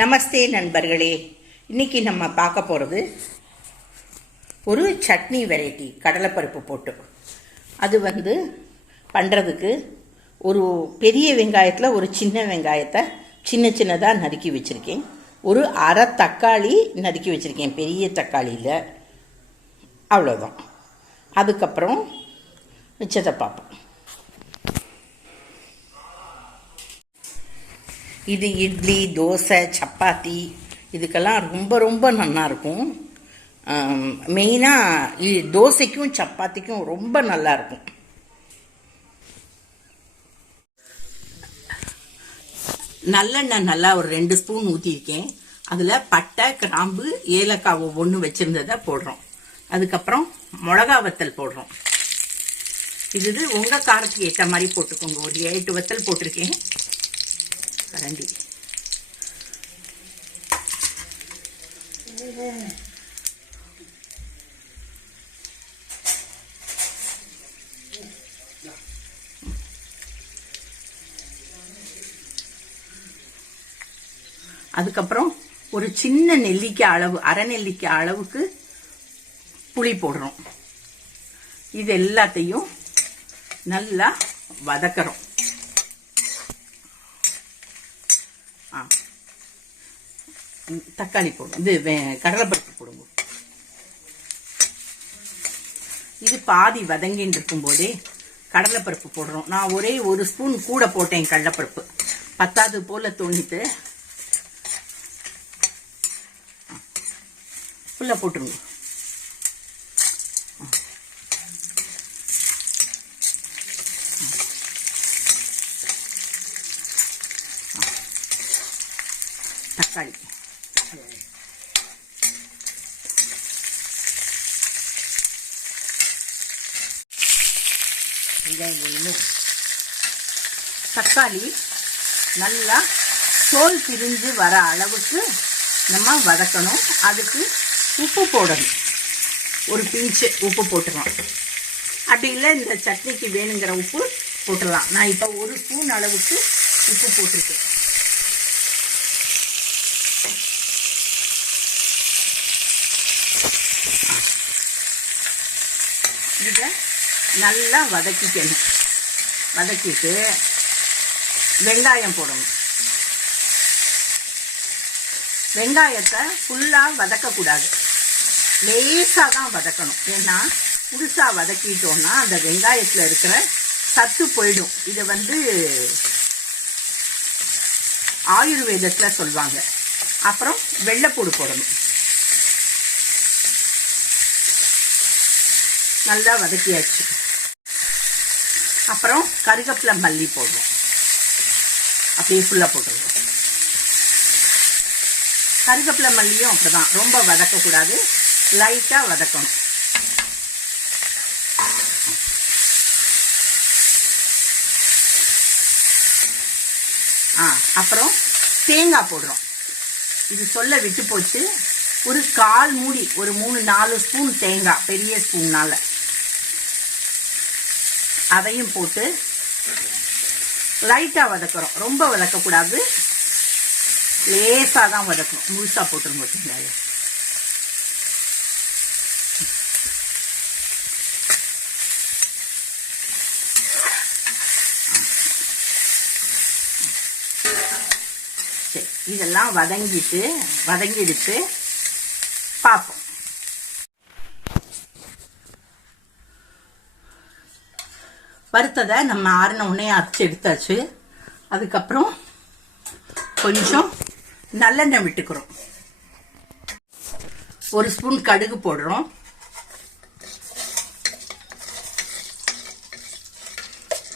நமஸ்தே நண்பர்களே. இன்னைக்கு நம்ம பார்க்க போகிறது ஒரு சட்னி வெரைட்டி கடலைப்பருப்பு போட்டு. அது பண்ணுறதுக்கு ஒரு பெரிய வெங்காயத்தில் ஒரு சின்ன வெங்காயத்தை சின்ன சின்னதாக நறுக்கி வச்சுருக்கேன். ஒரு அரை தக்காளி நறுக்கி வச்சுருக்கேன், பெரிய தக்காளியில். அவ்வளோதான். அதுக்கப்புறம் மிச்சத்தை பார்ப்போம். இது இட்லி, தோசை, சப்பாத்தி இதுக்கெல்லாம் ரொம்ப ரொம்ப நல்லாயிருக்கும். மெயினாக தோசைக்கும் சப்பாத்திக்கும் ரொம்ப நல்லாயிருக்கும். நல்லெண்ணெய் நல்லா ஒரு 2 ஸ்பூன் ஊற்றிருக்கேன். அதில் பட்டை, கிராம்பு, ஏலக்காய் ஒவ்வொன்று வச்சுருந்ததை போடுறோம். அதுக்கப்புறம் மிளகா வத்தல் போடுறோம். இது உங்கள் காரத்துக்கு ஏற்ற மாதிரி போட்டுக்கோங்க. ஒரு 8 வத்தல் போட்டிருக்கேன். கரண்டி அதுக்கப்புறம் ஒரு சின்ன நெல்லிக்காய் அளவு, அரை நெல்லிக்காய் அளவுக்கு புளி போடுறோம். இது எல்லாத்தையும் நல்லா வதக்கிறோம். தக்காளி போடும், இது கடலைப்பருப்பு போடுங்க. இது பாதி வதங்கின்னு இருக்கும் போதே கடலைப்பருப்பு போடுறோம். நான் ஒரே 1 ஸ்பூன் கூட போட்டேன் கடலைப்பருப்பு, பத்தாவது போல தோணிட்டு ஃபுல்லா போட்டுருங்க. தக்காளி தக்காளி நல்லா தோல் பிரிஞ்சு வர அளவுக்கு நம்ம வதக்கணும். அதுக்கு உப்பு போடணும். ஒரு பிஞ்சு உப்பு போட்டுக்கலாம். அப்படி இல்லை இந்த சட்னிக்கு வேணுங்கிற உப்பு போட்டுடலாம். நான் இப்போ 1 ஸ்பூன் அளவுக்கு உப்பு போட்டிருக்கேன். இதை நல்லா வதக்கிக்கணும். வதக்கிட்டு வெங்காயம் போடணும். வெங்காயத்தை ஃபுல்லாக வதக்கக்கூடாது, லேசாக தான் வதக்கணும். ஏன்னா புதுசாக வதக்கிட்டோன்னா அந்த வெங்காயத்தில் இருக்கிற சத்து போயிடும். இதை ஆயுர்வேதத்தில் சொல்லுவாங்க. அப்புறம் வெள்ளைப்பூடு போடணும். நல்லா வதக்கியாச்சு. அப்புறம் கருவேப்பிலை, மல்லி போடுவோம். அப்படியே ஃபுல்லாக போட்டுருவோம். கருவேப்பிலை மல்லியும் அப்படிதான், ரொம்ப வதக்கக்கூடாது, லைட்டாக வதக்கணும். அப்புறம் தேங்காய் போடுறோம். இது சொல்ல விட்டு போச்சு. ஒரு 1/4 மூடி, ஒரு 3-4 ஸ்பூன் தேங்காய், பெரிய ஸ்பூன்னால அதையும் போட்டு லைட்டா வதக்குறோம். ரொம்ப வதக்கக்கூடாது, லேசா தான் வதக்கணும். முழுசா போட்டுருங்க தேங்காயை. சரி, இதெல்லாம் வதங்கிடுச்சு பார்ப்போம். வறுத்ததை நம்ம ஆறின உடனே அரைச்சி எடுத்தாச்சு. அதுக்கப்புறம் கொஞ்சம் நல்லெண்ணெய் விட்டுக்கிறோம். 1 ஸ்பூன் கடுகு போடுறோம்.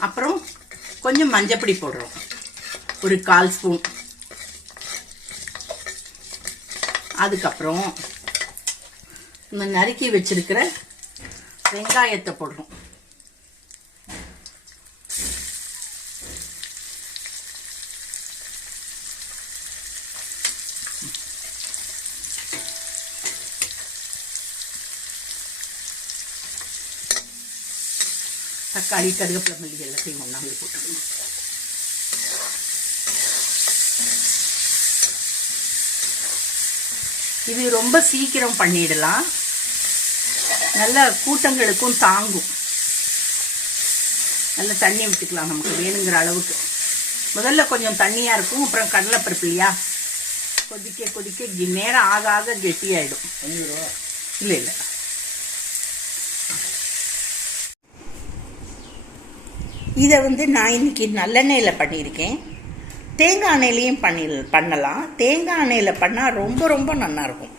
அப்புறம் கொஞ்சம் மஞ்சப்பொடி போடுறோம், ஒரு 1/4 ஸ்பூன். அதுக்கப்புறம் இந்த நறுக்கி வச்சிருக்கிற வெங்காயத்தை போடுறோம். தக்காளி, கருவேப்பிலை, மல்லி எல்லாத்தையும் ஒன்றாங்க போட்டுருங்க. இது ரொம்ப சீக்கிரம் பண்ணிடலாம், நல்ல கூட்டங்களுக்கும் தாங்கும். நல்ல தண்ணி விட்டுக்கலாம் நமக்கு வேணுங்கிற அளவுக்கு. முதல்ல கொஞ்சம் தண்ணியாக இருக்கும், அப்புறம் கடலைப்பருப்பு இல்லையா, கொதிக்க கொதிக்க நேரம் ஆக ஆக கெட்டியாயிடும். இல்லை இல்லை, இதை நான் இன்னைக்கு நல்லெண்ணெயில் பண்ணியிருக்கேன். தேங்காய் எண்ணெயிலையும் பண்ணலாம். தேங்காய் எண்ணெயில் பண்ணால் ரொம்ப ரொம்ப நல்லாயிருக்கும்.